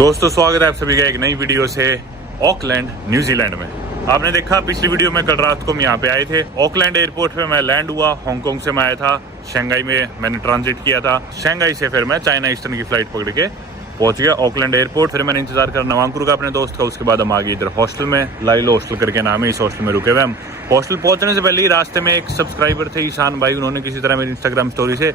दोस्तों स्वागत है आप सभी का एक नई वीडियो से ऑकलैंड न्यूजीलैंड में। आपने देखा पिछली वीडियो में कल रात को हम यहाँ पे आए थे। ऑकलैंड एयरपोर्ट पे मैं लैंड हुआ। हांगकांग से मैं आया था, शंघाई में मैंने ट्रांजिट किया था। शंघाई से फिर मैं चाइना ईस्टर्न की फ्लाइट पकड़ के पहुंच गया ऑकलैंड एयरपोर्ट। फिर मैंने इंतजार करा नवांकुर का अपने दोस्त का। उसके बाद हम आ गए इधर हॉस्टल में, लाइलो हॉस्टल करके नाम है। इस हॉस्टल में रुके हुए हम। हॉस्टल पहुंचने से पहले ही रास्ते में एक सब्सक्राइबर थे ईशान भाई, उन्होंने किसी तरह मेरी इंस्टाग्राम स्टोरी से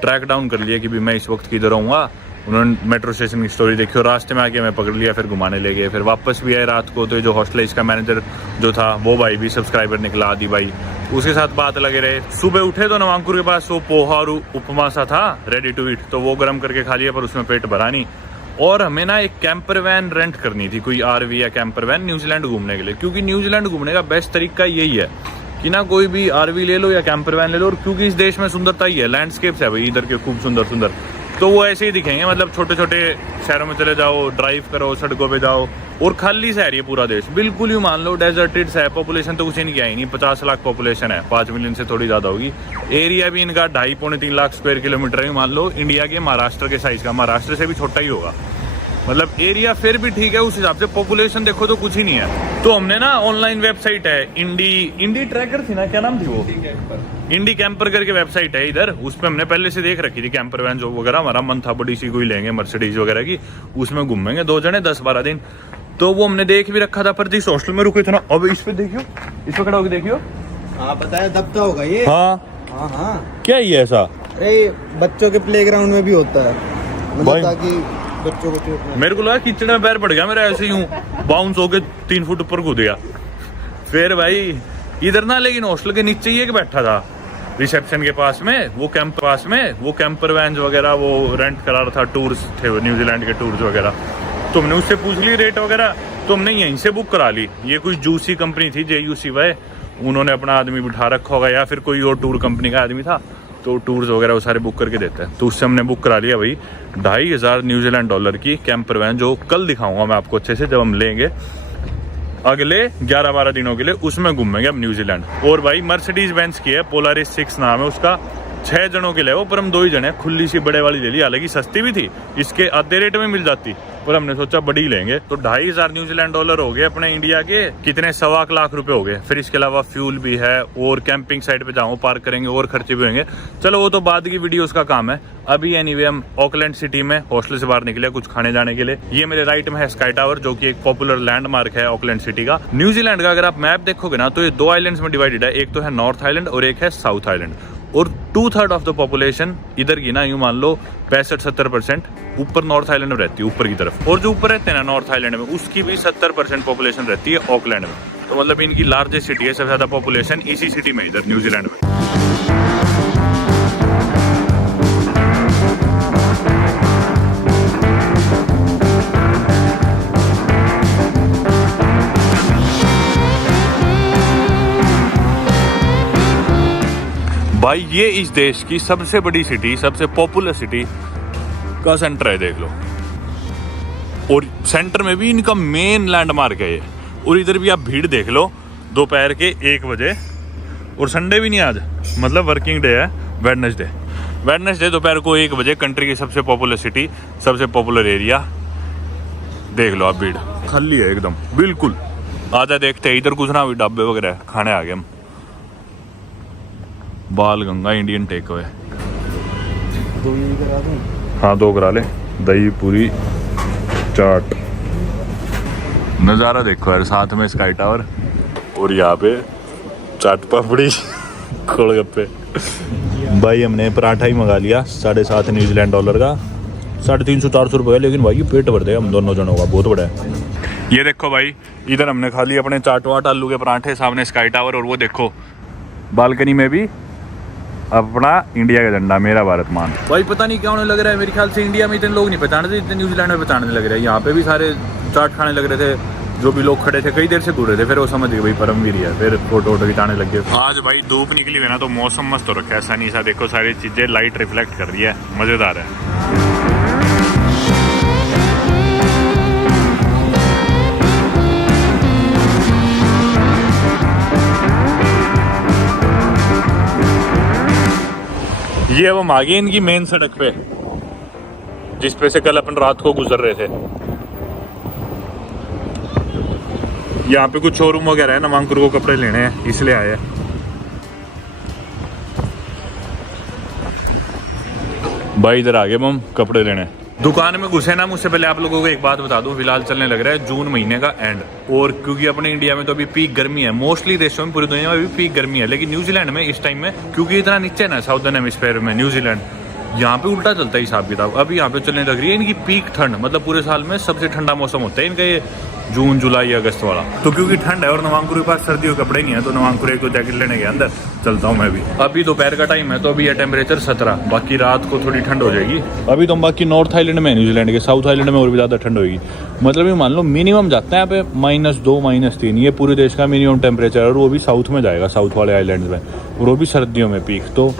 ट्रैक डाउन कर लिया कि भी मैं इस वक्त किधर रहूँगा। उन्होंने मेट्रो स्टेशन की स्टोरी देखी और रास्ते में आके मैं पकड़ लिया, फिर घुमाने ले गए। फिर वापस भी आए रात को। तो जो हॉस्टल है इसका मैनेजर जो था वो भाई भी सब्सक्राइबर निकला, आदि भाई, उसके साथ बात लगे रहे। सुबह उठे तो नवांकुर के पास वो पोहा और उपमा सा था रेडी टू ईट, तो वो गर्म करके खा लिया, पर उसमें पेट भरा नहीं। और हमें ना एक कैंपर वैन रेंट करनी थी, कोई आरवी या कैंपर वैन न्यूजीलैंड घूमने के लिए। क्योंकि न्यूजीलैंड घूमने का बेस्ट तरीका यही है कि ना कोई भी आरवी ले लो या कैंपर वैन ले लो। और क्योंकि इस देश में सुंदरता ही है, लैंडस्केप्स है भाई इधर के खूब सुंदर सुंदर, तो वो ऐसे ही दिखेंगे। मतलब छोटे छोटे शहरों में चले जाओ, ड्राइव करो, सड़कों पे जाओ, और खाली शहर ये पूरा देश बिल्कुल ही मान लो डेजर्टेड है। पॉपुलेशन तो कुछ इनकी आई नहीं, 50 लाख पॉपुलेशन है, 5 मिलियन से थोड़ी ज्यादा होगी। एरिया भी इनका 2.5-3 लाख स्क्वायर किलोमीटर है, मान लो इंडिया के महाराष्ट्र के साइज का। महाराष्ट्र से भी छोटा ही होगा, मतलब एरिया फिर भी ठीक है उस हिसाब से। पॉपुलेशन देखो तो कुछ ही नहीं है। तो हमने ना ऑनलाइन वेबसाइट है इंडी ट्रैकर थी ना, क्या नाम थी वो, इंडी कैंपर करके वेबसाइट है इधर। उस पर हमने पहले से देख रखी थी कैंपर वैन जो वगैरह। हमारा मन था बड़ी सी कोई लेंगे मर्सिडीज वगैरह की, उसमें घूमेंगे 2 जने 10-12 दिन। तो वो हमने देख भी रखा था, पर जिस हॉस्टल में रुके थे ना, अब इस पे देखियो, इस पे खड़ा होकर देखियो। हाँ बताया दबता होगा ये। हाँ क्या ये ऐसा? अरे बच्चों के प्लेग्राउंड में भी होता है, मतलब ताकि बच्चों को। मेरे को लगा कीचड़ में पैर पड़ गया मेरा, ऐसे ही हूँ बाउंस होके 3 फुट ऊपर कूद गया। फिर भाई इधर ना, लेकिन हॉस्टल के नीचे ही एक बैठा था रिसेप्शन के पास में, वो कैंपर वैन वगैरह वो रेंट करा रहा था। टूर्स थे वो, न्यूजीलैंड के टूर्स वगैरह। तो हमने उससे पूछ ली रेट वगैरह, तो हमने यहीं से बुक करा ली। ये कोई जूसी कंपनी थी, JUCY, उन्होंने अपना आदमी बिठा रखा होगा, या फिर कोई और टूर कंपनी का आदमी था, तो टूर्स वगैरह वो सारे बुक करके देते हैं। तो उससे हमने बुक करा लिया भाई 2,500 न्यूजीलैंड डॉलर की कैंपर वैन, जो कल दिखाऊंगा मैं आपको अच्छे से जब हम लेंगे अगले 11-12 दिनों के लिए। उसमें घूमेंगे हम न्यूजीलैंड। और भाई मर्सिडीज बेंज की है, पोलारिस 6 नाम है उसका। 6 जनों के लिए वो, पर हम 2 ही जने, खुली सी बड़े वाली ले ली। हालांकि सस्ती भी थी, इसके आधे रेट में मिल जाती, पर हमने सोचा बड़ी लेंगे। तो 2,500 न्यूजीलैंड डॉलर हो गए अपने इंडिया के कितने, 1.25 लाख रुपए हो गए। फिर इसके अलावा फ्यूल भी है, और कैंपिंग साइट पे जाऊँ पार्क करेंगे, और खर्चे भी होंगे। चलो वो तो बाद की वीडियोस का काम है। अभी एनीवे हम ऑकलैंड सिटी में हॉस्टल से बाहर निकले कुछ खाने जाने के लिए। ये मेरे राइट में है स्काई टावर, जो कि एक पॉपुलर लैंडमार्क है ऑकलैंड सिटी का। न्यूजीलैंड का अगर आप मैप देखोगे ना, तो ये 2 आइलैंड्स में डिवाइडेड है। एक तो है नॉर्थ आइलैंड और एक है साउथ आइलैंड। और 2/3 ऑफ द पॉपुलेशन इधर की ना, यूं मान लो 65-70% ऊपर नॉर्थ आइलैंड में रहती है, ऊपर की तरफ। और जो ऊपर रहते हैं ना नॉर्थ आइलैंड में, उसकी भी 70% पॉपुलेशन रहती है ऑकलैंड में। तो मतलब इनकी लार्जेस्ट सिटी है, सबसे ज्यादा पॉपुलेशन इसी सिटी में इधर न्यूजीलैंड में। भाई ये इस देश की सबसे बड़ी सिटी, सबसे पॉपुलर सिटी का सेंटर है, देख लो। और सेंटर में भी इनका मेन लैंडमार्क है ये। और इधर भी आप भीड़ देख लो, दोपहर के 1 बजे, और संडे भी नहीं आज, मतलब वर्किंग डे है, वेडनेसडे दोपहर को 1 बजे। कंट्री की सबसे पॉपुलर सिटी, सबसे पॉपुलर एरिया, देख लो आप, भीड़ खाली है एकदम बिल्कुल। आजा देखते हैं इधर कुछ ना, ढाबे वगैरह खाने आ गए हम। बाल गंगा इंडियन टेक अवे, 2 ही करा दूं? हाँ 2 करा ले, दही पूरी चाट। नज़ारा देखो यार, साथ में स्काई टावर, और यहाँ पे चाट पापड़ी गोलगप्पे। भाई हमने पराठा ही मंगा लिया 7.5 न्यूजीलैंड डॉलर का, 350-400 रुपये। लेकिन भाई ये पेट भर देगा हम दोनों जनों का, बहुत बड़ा है। ये देखो भाई, इधर हमने खा लिया अपने चाट वाट, आलू के पराठे, सामने स्काई टावर। और वो देखो बालकनी में भी अपना इंडिया का झंडा, मेरा भारत मान। भाई पता नहीं क्या होने लग रहा है, मेरे ख्याल से इंडिया में इतने लोग नहीं पहचानते इतने न्यूजीलैंड में पहचानने लग रहे हैं। यहाँ पे भी सारे चाट खाने लग रहे थे, जो भी लोग खड़े थे कई देर से घूर रहे थे। फिर वो समझ गए भाई परमवीर है, फिर फोटो खिंचाने लग गए। आज भाई धूप निकली हुई ना, तो मौसम मस्त हो रखा है, सनी सा। देखो सारी चीजें लाइट रिफ्लेक्ट कर रही है, मजेदार है। ये अब हम आ गए इनकी मेन सड़क पे, जिस पे से कल अपन रात को गुजर रहे थे। यहाँ पे कुछ शोरूम वगैरह है, नवांकुर को कपड़े लेने हैं इसलिए आए हैं। भाई इधर आ गए हम कपड़े लेने। दुकान में घुसे ना, मुझसे पहले आप लोगों को एक बात बता दूं, फिलहाल चलने लग रहा है जून महीने का एंड, और क्योंकि अपने इंडिया में तो अभी पीक गर्मी है, मोस्टली देशों में पूरी दुनिया में अभी पीक गर्मी है, लेकिन न्यूजीलैंड में इस टाइम में क्योंकि इतना नीचे है ना साउदर्न हेमिस्फीयर में न्यूजीलैंड, यहाँ पे उल्टा चलता है हिसाब किताब। अभी यहाँ पे चलने लग रही है इनकी पीक ठंड, मतलब पूरे साल में सबसे ठंडा मौसम होता है इनका ये जून जुलाई अगस्त वाला। तो क्योंकि ठंड है और नवांकुर के पास सर्दियों के कपड़े नहीं है, तो नवांकुर एक तो जैकेट लेने के अंदर चलता हूँ मैं भी। अभी दोपहर का टाइम है तो अभी यह टेम्परेचर 17, बाकी रात को थोड़ी ठंड हो जाएगी। अभी तो हम बाकी नॉर्थ आइलैंड में, न्यूजीलैंड के साउथ आइलैंड में और भी ज़्यादा ठंड होगी। मतलब ये मान लो मिनिमम जाता है यहाँ पे -2 -3, ये पूरे देश का मिनिमम टेम्परेचर, और वो भी साउथ में जाएगा, साउथ वाले आइलैंड में, और वो भी सर्दियों में पीक। तो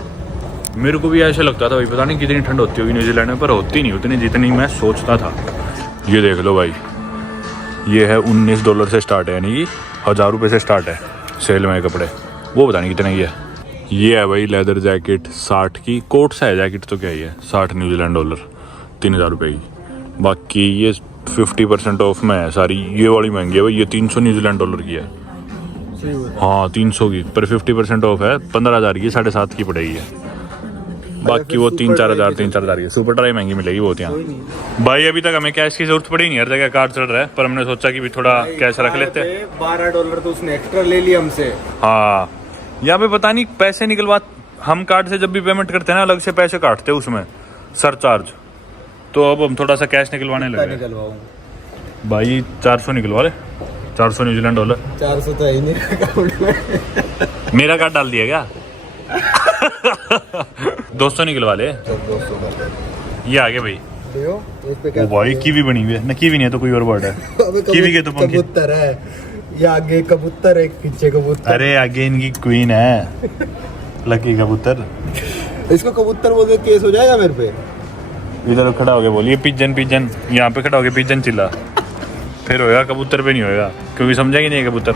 मेरे को भी ऐसा लगता था भाई पता नहीं कितनी ठंड होती होगी न्यूजीलैंड में, पर होती नहीं उतनी जितनी मैं सोचता था। ये देख लो भाई, ये है $19 से स्टार्ट है, यानी कि 1000 रुपये से स्टार्ट है सेल में कपड़े। वो पता नहीं कितने की है। ये है भाई लेदर जैकेट 60 की, कोट सा है जैकेट तो क्या ही है, 60 न्यूजीलैंड डॉलर, 3000 रुपये की। बाकी ये 50% ऑफ में है सारी, ये वाली महंगी है भाई, ये 300 न्यूजीलैंड डॉलर की है। हाँ 300 की, पर 50% ऑफ है, 15,000 की, 7,500 की पड़ेगी है। बाकी वो 3-4 हज़ार की सुपर ड्राई महंगी मिलेगी बहुत यहाँ। भाई अभी तक हमें कैश की जरूरत पड़ी नहीं, हर जगह कार्ड चल रहा है, पर हमने सोचा कि भी थोड़ा कैश रख लेते हैं। $12 तो उसने एक्स्ट्रा ले लिया हमसे। हाँ यहाँ पे पता नहीं पैसे निकलवा, हम कार्ड से जब भी पेमेंट करते हैं ना अलग से पैसे काटते हैं उसमें सरचार्ज, तो अब हम थोड़ा सा कैश निकलवाने लगे। भाई 400 निकलवा ले, 400 न्यूजीलैंड डॉलर। 400 तो है नहीं अकाउंट में। मेरा कार्ड डाल दिया क्या? 200 निकलवा ले। ये आगे भाई, ओ भाई कीवी बनी हुई है ना, कीवी नहीं है तो कोई और वर्ड है। कीवी के तो पंखे, कबूतर है, ये आगे कबूतर है, पीछे कबूतर। अरे आगे इनकी क्वीन है लकी कबूतर। इसको कबूतर बोलते केस हो जाएगा मेरे पे। इधर खड़ा हो गया बोलिए पिजन पिजन, यहाँ पे खड़ा हो गया पिजन चिल्ला, फिर होएगा, कबूतर पे नहीं होएगा, क्योंकि समझेंगे नहीं कबूतर।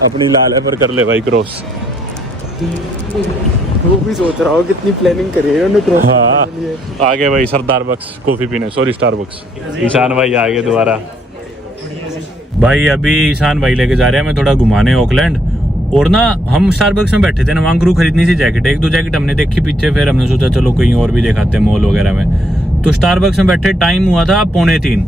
अपनी लाल है पर कर ले भाई क्रॉस। वो भी सोच रहा हूँ कितनी प्लानिंग करी है उन्होंने क्रॉस। हाँ आगे भाई सरदार बक्स कॉफी पीने, सॉरी स्टारबक्स। ईशान भाई आगे दोबारा। भाई अभी ईशान भाई लेके जा रहे हैं हमें थोड़ा घुमाने ऑकलैंड, और ना हम स्टारबक्स में बैठे थे, नवांकुर खरीदनी सी जैकेट, 1-2 जैकेट हमने देखी पीछे, फिर हमने सोचा चलो कहीं और भी दिखाते हैं मॉल वगैरह में। तो स्टारबक्स में बैठे, टाइम हुआ था 2:45,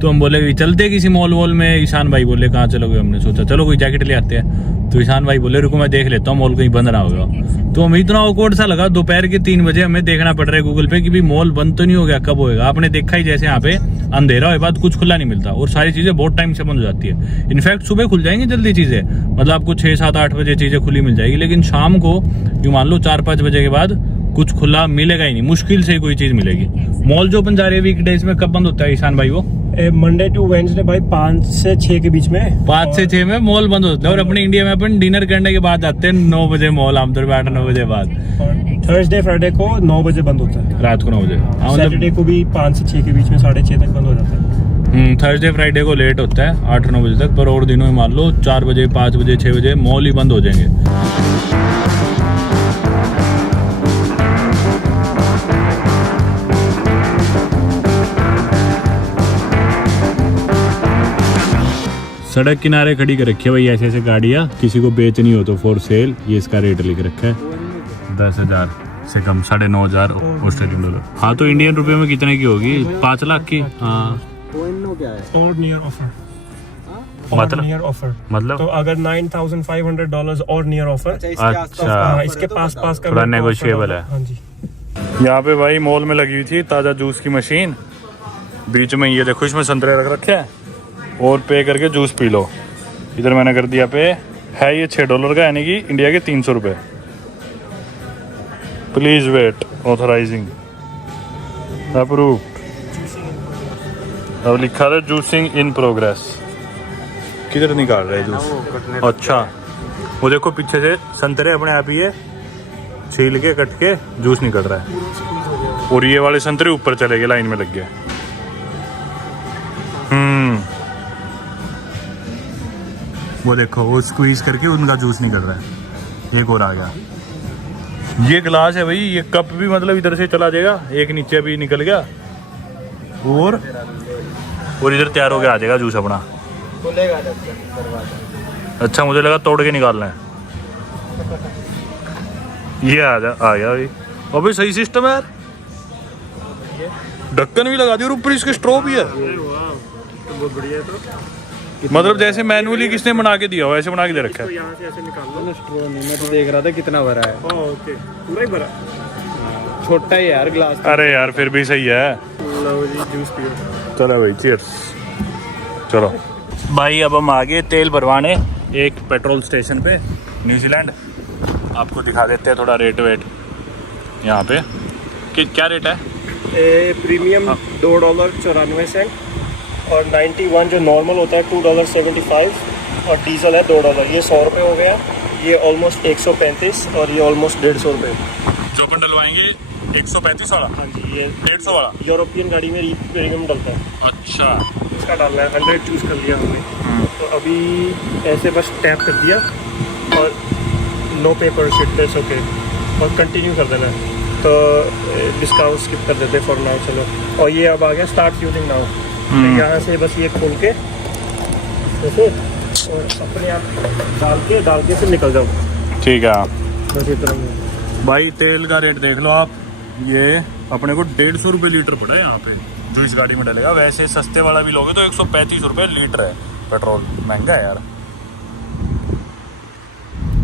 तो हम बोले चलते किसी मॉल वॉल में। ईशान भाई बोले कहाँ चलोगे, हमने सोचा चलो कोई जैकेट ले आते हैं। तो ईशान भाई बोले रुको मैं देख लेता हूँ मॉल कहीं बंद ना होगा। तो हमें इतना ऑकवर्ड सा लगा, दोपहर के 3 बजे हमें देखना पड़ रहा है गूगल पे कि भी मॉल बंद तो नहीं हो गया, कब होएगा। आपने देखा ही जैसे यहाँ पे अंधेरा होने बाद कुछ खुला नहीं मिलता, और सारी चीजें बहुत टाइम से बंद हो जाती है। इनफैक्ट सुबह खुल जाएंगी जल्दी चीजें, मतलब आपको 6, 7, 8 बजे चीजें खुली मिल जाएगी, लेकिन शाम को यूँ मान लो 4-5 बजे के बाद कुछ खुला मिलेगा ही नहीं, मुश्किल से कोई चीज मिलेगी। मॉल जो अपन जा रहे हैं वीकडेज में कब बंद होता है ईशान भाई? वो मंडे टू वेडनेसडे भाई 5 से 6 के बीच में, 5 से 6 में मॉल बंद होता है। और अपने इंडिया में अपन डिनर करने के बाद जाते हैं 9 बजे मॉल, आमतौर पर 8-9 बजे बाद। थर्सडे फ्राइडे को 9 बजे बंद होता है, रात को 9 बजे। सैटरडे को भी 5 से 6 के बीच में, 6:30 तक बंद हो जाता है। थर्सडे फ्राइडे को लेट होता है 8-9 बजे तक, पर और दिनों में मान लो 4 बजे 5 बजे 6 बजे मॉल ही बंद हो जाएंगे। सड़क किनारे खड़ी कर रखी है भाई ऐसे ऐसे गाड़ियाँ, किसी को बेचनी हो तो फॉर सेल। ये इसका रेट लिख रखा है 10,000 से कम, 9,500 ऑस्ट्रेलियन डॉलर। हाँ तो इंडियन रुपए में कितने की होगी? 5 लाख की। हाँ और नियर ऑफर, मतलब तो अगर $9,500 और नियर ऑफर। अच्छा इसके पास का थोड़ा नेगोशिएबल है। हाँ जी। यहाँ पे भाई मॉल में लगी हुई थी ताज़ा जूस की मशीन, बीच में ये देखो इसमें संतरे रख रखे हैं, और पे करके जूस पी लो। इधर मैंने कर दिया पे, है ये $6 का, यानी कि इंडिया के 300 रुपये। Please wait, authorising approved. अब लिखा था जूसिंग इन प्रोग्रेस। किधर निकाल रहे हैं जूस? अच्छा वो देखो पीछे से संतरे अपने आप ही ये छील के कट के जूस निकल रहा है, और ये वाले संतरे ऊपर चले गए, लाइन में लग गए। वो देखो वो स्क्वीज करके उनका जूस निकल रहा है। एक और आ गया। ये गिलास है भाई, ये कप भी मतलब इधर से चला जाएगा, एक नीचे भी निकल गया और इधर तैयार हो गया आ जाएगा जूस अपना। खुलेगा दरवाजा। अच्छा मुझे लगा तोड़ के निकालना है। ये आ गया भाई। अबे सही सिस्टम है यार, ढक्कन भी लगा दिया और ऊपर इसके स्ट्रॉ भी है। बहुत बढ़िया। तो मतलब जैसे मैनुअली किसने बना के दिया हो ऐसे बना के दे रखा है। यहाँ से ऐसे निकाल लो। स्ट्रॉ नहीं, मैं तो देख रहा था कितना भरा है। ओके, पूरा ही भरा। छोटा ही यार गिलास। अरे यार फिर भी सही है। लो जी, जूस पियो। चलो भाई चीयर्स। चलो भाई अब हम आगे तेल भरवाने एक पेट्रोल स्टेशन पे न्यूजीलैंड। आपको दिखा देते हैं थोड़ा रेट वेट यहाँ पे कि क्या रेट है। प्रीमियम $2.94 और 91 जो नॉर्मल होता है $2.75 और डीजल है $2। ये $100 हो गया। ये ऑलमोस्ट 135 और ये ऑलमोस्ट $150। जो अपन डलवाएंगे 135 वाला। हाँ जी, ये 150 वाला यूरोपियन गाड़ी में प्रीमियम डलता है। अच्छा इसका डालना है 100 चूज़ कर लिया हमने। तो अभी ऐसे बस टैप कर दिया और नो पेपर शिट ओके और कंटिन्यू कर देना है। तो डिस्काउंट स्किप कर देते फॉर नाउ। चलो, और ये अब आ गया स्टार्ट यूजिंग नाउ। तो यहाँ से बस ये खोल के जैसे और अपने आप डाल के फिर निकल जाओ। ठीक है बस इतना ही। भाई तेल का रेट देख लो आप, ये अपने को 150 रुपये लीटर पड़ा है यहाँ पे जो इस गाड़ी में डलेगा। वैसे सस्ते वाला भी लोगे तो 135 रुपये लीटर है पेट्रोल। महंगा है यार।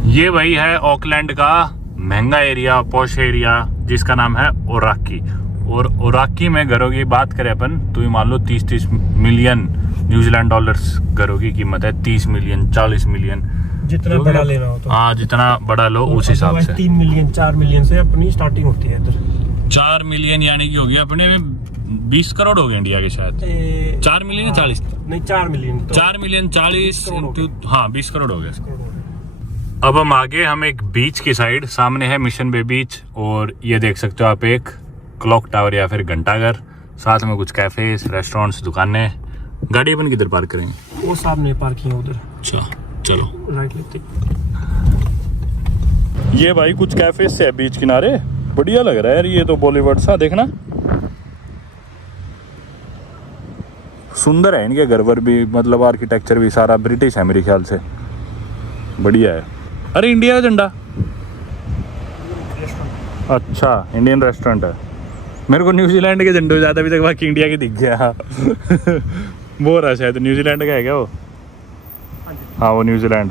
ये भाई है ऑकलैंड का महंगा एरिया, पॉश एरिया जिसका नाम है ओराकी। और ओराकी में घरों की बात करें अपन तो ये मान लो 30 मिलियन न्यूजीलैंड डॉलर्स घरों की कीमत है। 30 मिलियन 40 मिलियन जितना बड़ा लेना हो तो। हाँ जितना बड़ा लो उस हिसाब से। 3 मिलियन 4 मिलियन से अपनी स्टार्टिंग होती है इधर। 4 मिलियन यानी कि होगी अपने 20 करोड़ हो गए इंडिया के शायद। 4 मिलियन या 40? नहीं 4 मिलियन। 4 मिलियन 40 हाँ 20 करोड़ हो गए। करोड़। अब हम आगे हम एक बीच की साइड, सामने है मिशन बे बीच और ये देख सकते हो आप एक क्लॉक टावर या फिर घंटाघर, साथ में कुछ कैफेज, रेस्टोरेंट्स, दुकानें। गाड़ी अपन किधर पार्क करेंगे? वो सामने पार्किंग है उधर। अच्छा चलो राइट लेते। ये भाई कुछ कैफेज से है बीच किनारे, बढ़िया लग रहा है यार। ये तो बॉलीवुड सा देखना, सुंदर है। इनके घर वर भी मतलब आर्किटेक्चर भी सारा ब्रिटिश है मेरे ख्याल से, बढ़िया है। अरे इंडिया का झंडा, अच्छा इंडियन रेस्टोरेंट है। मेरे को न्यूजीलैंड के झंडे ज़्यादा अभी तक बाकी इंडिया के दिख गया। वो रहा शायद न्यूजीलैंड का है क्या वो? हाँ वो न्यूजीलैंड,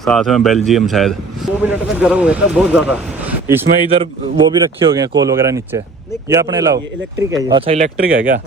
साथ में बेल्जियम शायद। 2 मिनट में गर्म हुआ था बहुत ज़्यादा। इसमें इधर वो भी रखे हो गए कोल वगैरह नीचे, ये अपने लाओ। इलेक्ट्रिक है ये। अच्छा इलेक्ट्रिक है क्या?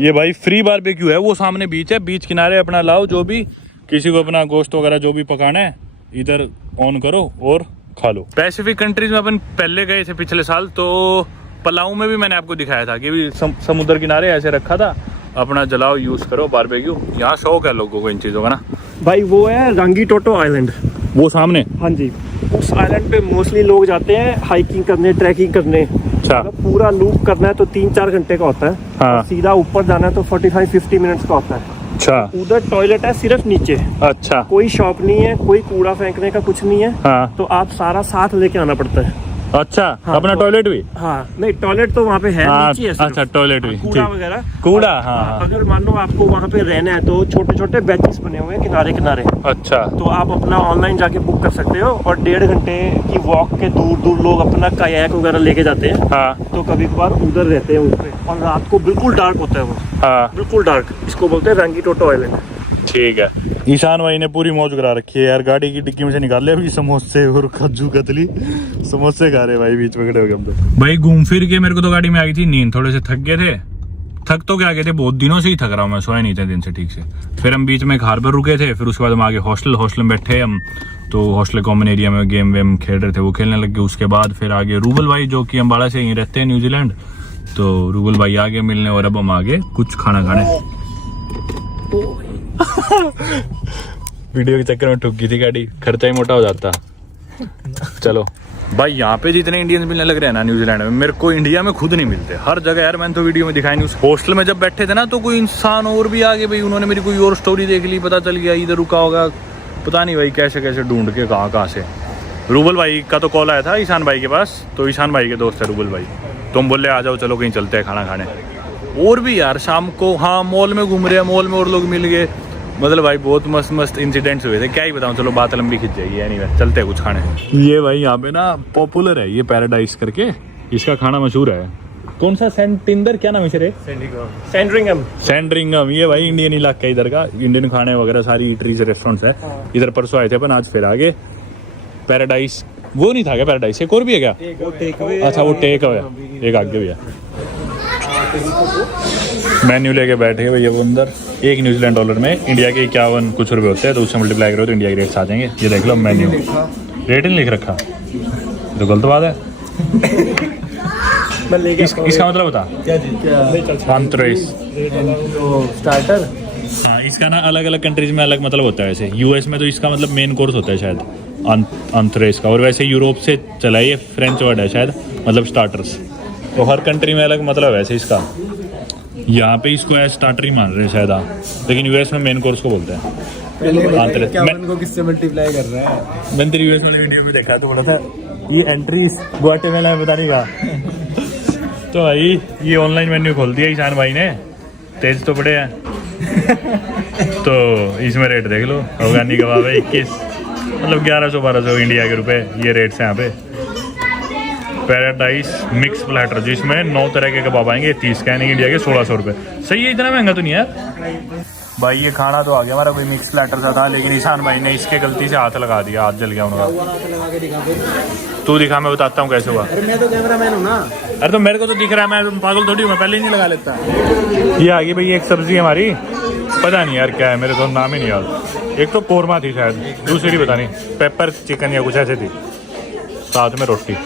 ये भाई फ्री बारबेक्यू है। वो सामने बीच है, बीच किनारे अपना लाओ जो भी किसी को अपना गोश्त वगैरह जो भी पकाना है इधर ऑन करो और खा लो। पैसिफिक कंट्रीज में अपन पहले गए थे पिछले साल, तो पलाऊ में भी मैंने आपको दिखाया था कि भी समुद्र किनारे ऐसे रखा था, अपना जलाओ यूज करो बारबेक्यू। यहाँ शौक है लोगों को इन चीज़ों का ना भाई। वो है रंगीटोटो आइलैंड, वो सामने। हाँ जी, उस आइलैंड पे मोस्टली लोग जाते हैं हाइकिंग करने, ट्रैकिंग करने। अच्छा अगर पूरा लूप करना है तो 3-4 घंटे का होता है। हाँ। सीधा ऊपर जाना है तो 45-50 मिनट्स का होता है। अच्छा उधर टॉयलेट है सिर्फ नीचे, अच्छा कोई शॉप नहीं है, कोई कूड़ा फेंकने का कुछ नहीं है। हाँ तो आप सारा साथ लेके आना पड़ता है। अच्छा हाँ, अपना तो- टॉयलेट भी? हाँ नहीं, टॉयलेट तो वहाँ पे है हाँ, नीचे है सिर्फ। अच्छा टॉयलेट भी, कूड़ा ठीक। वगैरह कूड़ा हाँ। अगर मान लो आपको वहाँ पे रहना है तो छोटे छोटे बेंचेस बने हुए हैं किनारे किनारे, अच्छा तो आप अपना ऑनलाइन जाके बुक कर सकते हो। और 1.5 घंटे की वॉक के दूर दूर लोग अपना कायाक वगैरह लेके जाते हैं। हाँ तो कभी कभार उधर रहते हैं उस पे, और रात को बिल्कुल डार्क होता है वो, हाँ बिल्कुल डार्क। इसको बोलते हैं रंगीटोटो आइलैंड। ठीक है। ईशान भाई ने पूरी मौज करा रखी है यार, गाड़ी की डिक्की में से निकाल लिया अभी समोसे और काजू कतली, समोसे खा रहे भाई बीच में खड़े हो गए हम तो। भाई घूम फिर के मेरे को तो गाड़ी में आ गई थी नींद, थोड़े से थक गए थे। थक तो क्या गए थे, बहुत दिनों से ही थक रहा हूँ मैं, सोया नहीं था दिन से ठीक से। फिर हम बीच में एक हार्बर रुके थे, फिर उसके बाद हम आगे हॉस्टल में बैठे हम, तो हॉस्टल कॉमन एरिया में गेम वेम खेल रहे थे, वो खेलने लग गए। उसके बाद फिर आगे रूबल भाई जो कि अम्बाला से यहीं रहते हैं न्यूजीलैंड, तो रूबल भाई आगे मिलने और अब हम आगे कुछ खाना खाने। वीडियो के चक्कर में ठुक गई थी गाड़ी, खर्चा ही मोटा हो जाता। चलो भाई यहाँ पे जितने इंडियंस मिलने लग रहे हैं ना न्यूजीलैंड में, मेरे को इंडिया में खुद नहीं मिलते हर जगह यार। मैंने तो वीडियो में दिखाई नहीं। उस हॉस्टल में जब बैठे थे ना तो कोई इंसान और भी आ गए भाई, उन्होंने मेरी कोई और स्टोरी देख ली, पता चल गया इधर रुका होगा, पता नहीं भाई कैसे कैसे ढूंढ के कहाँ से। रूबल भाई का तो कॉल आया था ईशान भाई के पास, तो ईशान भाई के दोस्त है रूबल भाई, तो हम बोले आ जाओ चलो कहीं चलते हैं खाना खाने। और भी यार शाम को हाँ मॉल में घूम रहे हैं, मॉल में और लोग मिल गए, मतलब भाई बहुत मस्त मस्त इंसिडेंट्स हुए थे, क्या ही बताऊँ, चलो बात लंबी खिंच जाएगी। एनीवे चलते हैं कुछ खाने। ये भाई यहाँ पे ना पॉपुलर है ये पैराडाइज करके, इसका खाना मशहूर है। कौन सा सेंटिंदर, क्या नाम है इसे? सैंडरिंगम। ये भाई इंडियन इलाका इधर का, इंडियन खाने वगैरह सारी ईटरीज रेस्टोरेंट्स है इधर। परसों आए थे अपन, आज फिर आगे। पैराडाइज वो नहीं था क्या पैराडाइज, एक और भी है क्या? अच्छा वो टेक अवे, एक आगे भी है। मेन्यू लेके बैठे हैं भैया वो अंदर। एक न्यूजीलैंड डॉलर में इंडिया के 51 कुछ रुपए होते हैं, तो उससे मल्टीप्लाई करो तो इंडिया के रेट्स आ जाएंगे। ये देख लो मेन्यू, रेट नहीं लिख रखा, तो गलत बात है। इसका मतलब बता क्या? स्टार्टर। हाँ इसका ना अलग अलग कंट्रीज में अलग मतलब होता है। वैसे यूएस में तो इसका मतलब मेन कोर्स होता है शायद अंतरेस का, और वैसे यूरोप से चला है, ये फ्रेंच वर्ड है शायद, मतलब स्टार्टर्स। तो हर कंट्री में अलग मतलब है वैसे इसका। यहाँ पे इसको एज स्टार्टर ही मान रहे हैं शायद, लेकिन यूएस में मेन कोर्स को बोलते हैं। को किससे मल्टीप्लाई कर रहा है? मैंने तेरी यूएस वाले वीडियो में देखा तो बोला था ये एंट्री ग्वाटेमाला में, पता नहीं कहा। तो भाई ये ऑनलाइन मेन्यू खोल दिया ईशान भाई ने, तेज तो बड़े हैं। तो इसमें रेट देख लो, अफगानी कबाब है 21, मतलब 1100-1200 इंडिया के रुपए, ये रेट्स हैं यहाँ पे। पैराडाइज मिक्स प्लेटर जिसमें 9 तरह के कबाब आएंगे, 30 का, यानी इंडिया के 1600 रुपये। सही है, इतना महंगा तो नहीं यार। भाई ये खाना तो आ गया हमारा, कोई मिक्स प्लेटर सा था, लेकिन ईशान भाई ने इसके गलती से हाथ लगा दिया, हाथ जल गया उनका। तू दिखा, मैं बताता हूँ कैसे हुआ। अरे मैं तो कैमरामैन हूँ ना। अरे तो मेरे को तो दिख रहा है, मैं पागल थोड़ी हूँ, मैं पहले ही नहीं लगा लेता। ये आ गई भाई एक सब्जी हमारी, पता नहीं यार क्या है, मेरे को नाम ही नहीं याद। एक तो कोरमा थी शायद, दूसरी पता नहीं पेपर चिकन या कुछ ऐसे थी, साथ में रोटी।